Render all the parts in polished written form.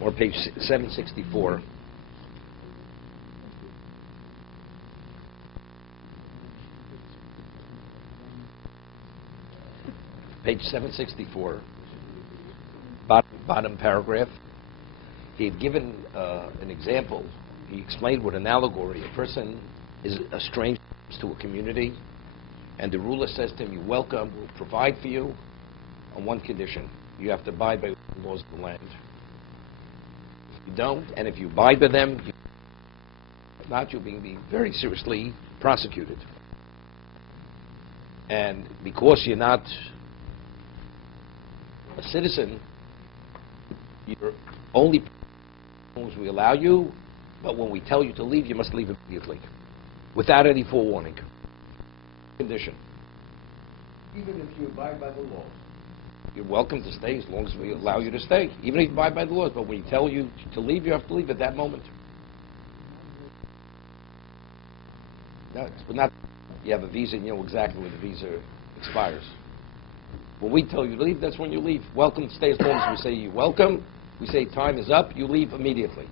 or page 764. Page 764, bottom paragraph. He had given an example. He explained with an allegory. A person is a stranger to a community, and the ruler says to him, "You're welcome, we'll provide for you on one condition. You have to abide by the laws of the land. If you don't, and if you abide by them, if not, you're being very seriously prosecuted. And because you're not a citizen, you're only as long as we allow you, but when we tell you to leave, you must leave immediately, without any forewarning. Condition. Even if you abide by the laws. You're welcome to stay as long as we allow you to stay, even if you abide by the laws. But when we tell you to leave, you have to leave at that moment. No, but not. You have a visa, and you know exactly when the visa expires. When we tell you to leave, that's when you leave. Welcome to stay as long as we say you're welcome. We say time is up, you leave immediately.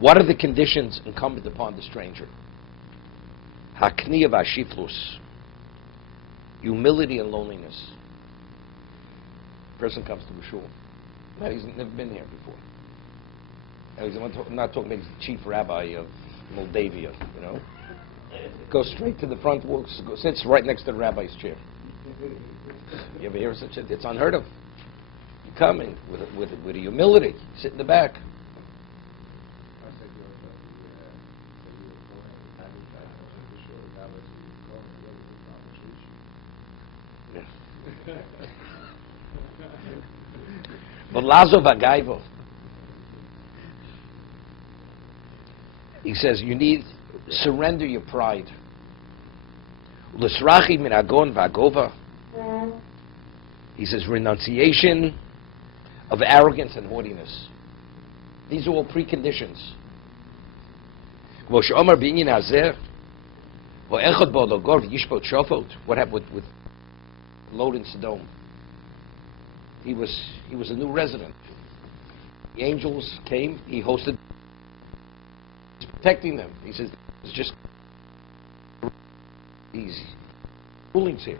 What are the conditions incumbent upon the stranger? Hakniya v'ashiflus, humility and loneliness. A person comes to a shul. Now, he's never been here before. I'm not talking about the chief rabbi of Moldavia, you know. Goes straight to the front, sits right next to the rabbi's chair. You ever hear such a? It's unheard of. You come in with a humility, sit in the back. But Lazo Vagaivo, he says you need surrender your pride. L'srachi min agon v'agova. He says renunciation of arrogance and haughtiness. These are all preconditions. What happened with Lod in Sodom? He was a new resident. The angels came. He hosted. He's protecting them. He says, "It's just these rulings here."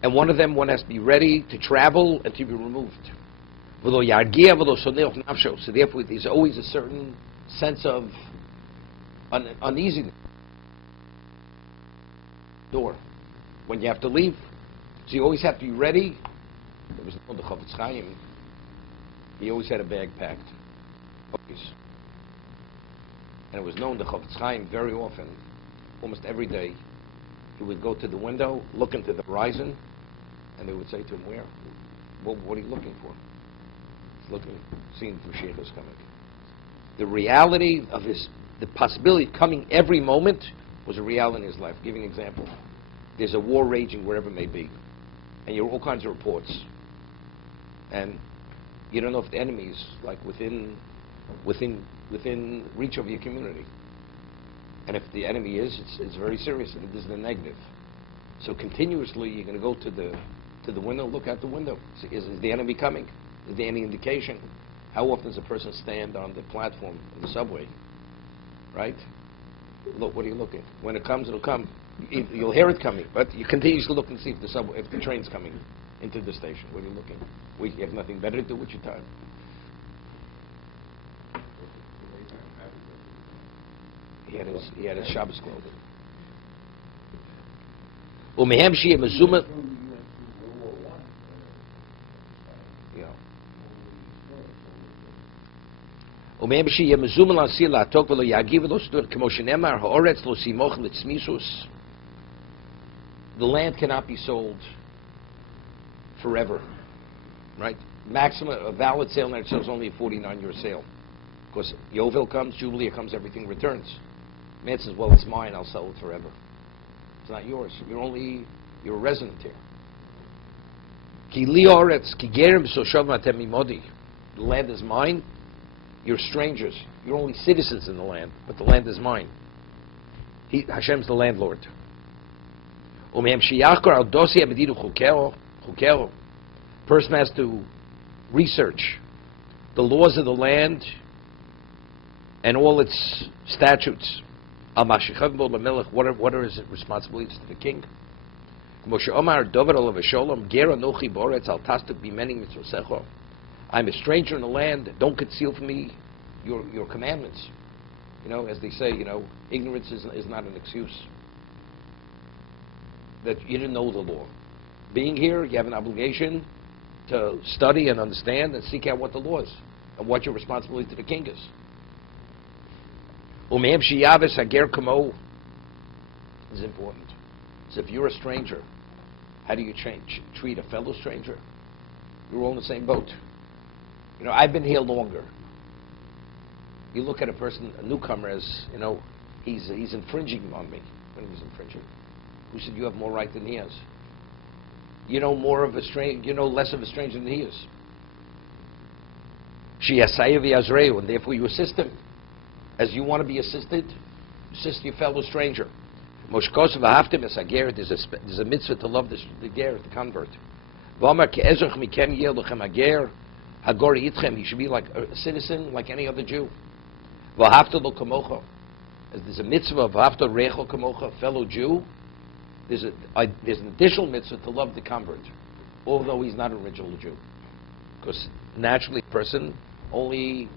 And one of them, one has to be ready to travel and to be removed. So therefore, there's always a certain sense of uneasiness. Door. When you have to leave, so you always have to be ready. There was no the Chovot HaLevavos. He always had a bag packed. Always. And it was known the Chovot HaLevavos very often, almost every day, he would go to the window, look into the horizon, and they would say to him, "Where? What are you looking for?" He's looking, seeing the Mashiach coming. The reality of the possibility of coming every moment was a reality in his life. I'll give you an example. There's a war raging wherever it may be, and you hear all kinds of reports, and you don't know if the enemy is like within reach of your community. And if the enemy is, it's very serious, and it is the negative. So continuously, you're going to go to the window, look out the window. Is the enemy coming? Is there any indication? How often does a person stand on the platform of the subway? Right? Look, what are you looking? When it comes, it'll come. You'll hear it coming, but you continuously look and see if the train's coming into the station. What are you looking? You have nothing better to do with your time. He had his Shabbos clothing. Umehem sheyeh mezumah. Umehem sheyeh mezumah l'asir la'atok v'lo yagiv v'lo stur k'mo shenemar ha'oretz lo simoch l'tzmisus. The land cannot be sold forever, right? Maximum, a valid sale net sale is only a 49-year sale. Because Yovel comes, Jubilee comes, everything returns. Man says, "Well, it's mine, I'll sell it forever." It's not yours. You're a resident here. Ki li oretz, ki gerim b'soshav matem mimodi. The land is mine. You're strangers. You're only citizens in the land, but the land is mine. Hashem's the landlord. Person has to research the laws of the land and all its statutes. What are his responsibilities to the king? I'm a stranger in the land. Don't conceal from me your commandments. As they say, ignorance is not an excuse. That you didn't know the law. Being here, you have an obligation to study and understand and seek out what the law is and what your responsibility to the king is. Is important. So if you're a stranger, how do you treat a fellow stranger? You're all in the same boat. I've been here longer. You look at a person, a newcomer, as he's infringing on me. When he's infringing, who said you have more right than he has? You know more of a stranger. You know less of a stranger than he is. And therefore you assist him. As you want to be assisted, assist your fellow stranger. There's a mitzvah to love the ger, the convert. He should be like a citizen, like any other Jew. As there's a mitzvah of hafta recho kamocha, fellow Jew, there's an additional mitzvah to love the convert, although he's not an original Jew. Because naturally a person only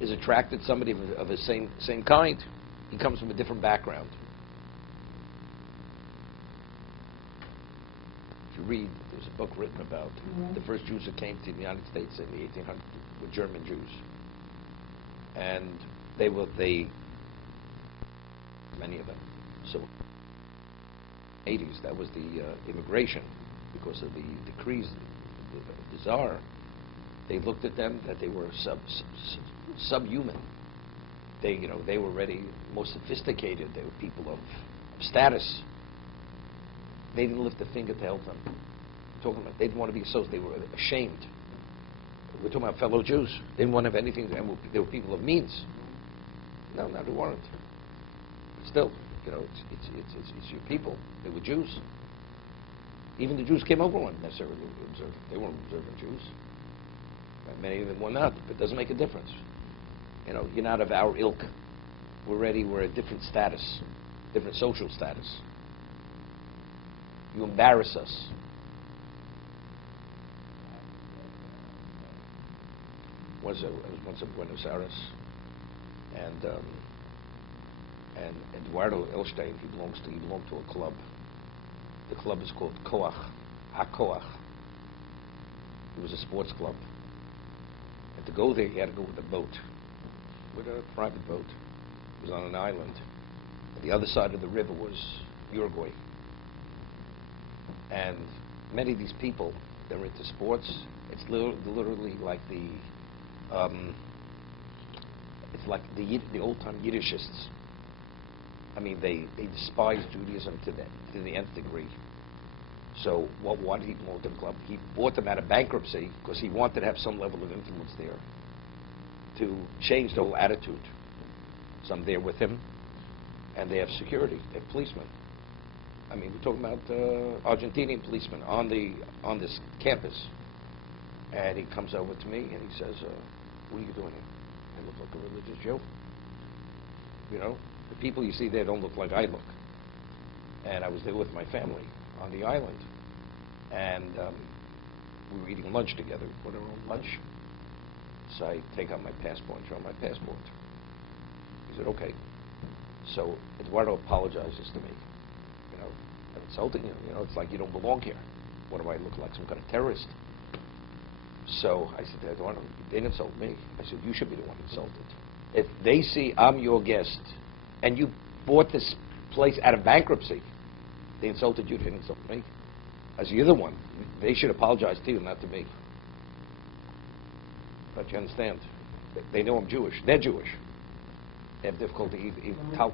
is attracted to somebody of the same kind. He comes from a different background. If you read, there's a book written about the first Jews who came to the United States in the 1800s were German Jews. And many of them. So, 80s, that was the immigration, because of the decrees, the Tsar. They looked at them that they were subhuman. They were already most sophisticated. They were people of status. They didn't lift a finger to help them. They didn't want to be associated. They were ashamed. We're talking about fellow Jews. They didn't want to have anything. They were people of means. No, they weren't. Still, it's your people. They were Jews. Even the Jews came over weren't necessarily observant. They weren't observant Jews. Many of them were not, but it doesn't make a difference. You're not of our ilk. We're a different status, different social status. You embarrass us. I was once in Buenos Aires, and Eduardo Elstein, he belonged to a club. The club is called Koach, HaKoach. It was a sports club. And to go there, you had to go with a boat, with a private boat. It was on an island. And the other side of the river was Uruguay. And many of these people, they're into sports. It's literally like it's like the old-time Yiddishists. I mean, they despise Judaism to the nth degree. So why did he belong to the club? He bought them out of bankruptcy because he wanted to have some level of influence there to change the whole attitude. So I'm there with him, and they have security. They have policemen. I mean, we're talking about Argentinian policemen on this campus. And he comes over to me and he says, what are you doing here? I look like a religious Jew. The people you see there don't look like I look. And I was there with my family on the island. And we were eating lunch together. We put our own lunch. So I take out my passport and show him my passport. He said, okay. So Eduardo apologizes to me. I'm insulting you. It's like you don't belong here. What do I look like, some kind of terrorist? So I said to Eduardo, you didn't insult me. I said, you should be the one insulted. If they see I'm your guest and you bought this place out of bankruptcy, they insulted you, they didn't insult me. I said, you're the one. They should apologize to you, not to me. But you understand, they know I'm Jewish. They're Jewish. They have difficulty,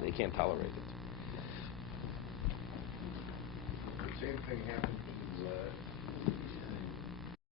they can't tolerate it. The same thing happened